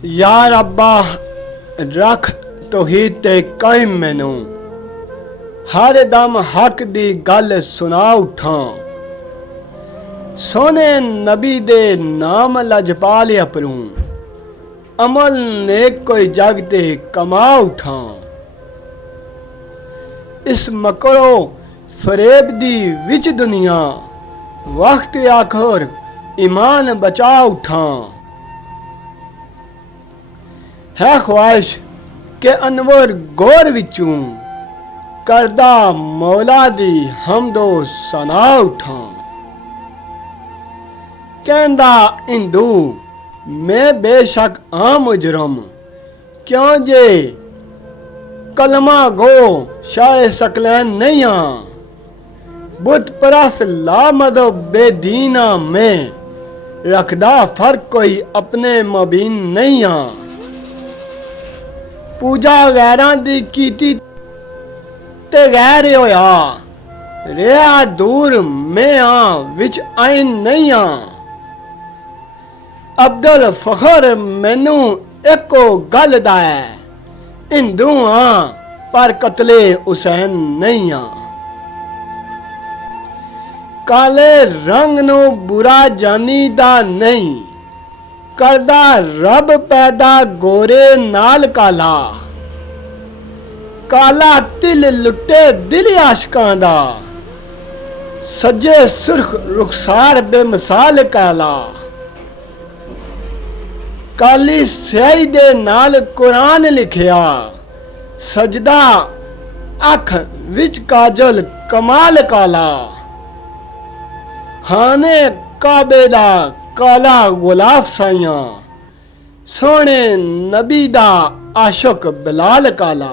या रब्बा रख तौहीद ते कायम मैनू, हर दम हक दी गल सुना उठां। सोने नबी दे नाम लजपाल अपरूं, अमल नेक कोई जगते कमा उठां। इस मकरो फरेब दी विच दुनिया, वक्त आखर ईमान बचा उठां। है ख्वाहिश के अनवर गौर विचूं, करदा मौला दी हमदो सना उठां। कहंदा हिंदू मैं बेशक आ मुजरम, क्यों जे कलमा गो शाह सकलैन नहीं आ। बुत परस लामदो बेदीना में, रखदा फर्क कोई अपने मबीन नहीं आ। पूजा गैरां दी कीती ते गैर होया, रेहा दूर मैं आ विच आइन नहीं आ। अब्दुल फखर मैनू एको गल दा है, हिंदू हाँ पर कतले हुसैन नहीं आ। काले रंग नू बुरा जानी दा नहीं, करदा रब पैदा गोरे नाल काला। काला तिल लुटे दिल आशकां दा, सज्जे सुर्ख रुखसार बेमिसाल काला। काली स्याही दे नाल कुरान लिखिया, सजदा अख विच काजल कमाल काला। हाने काबे दा काला गुलाफ साइयां, सोने नबी दा आशक बिलाल काला।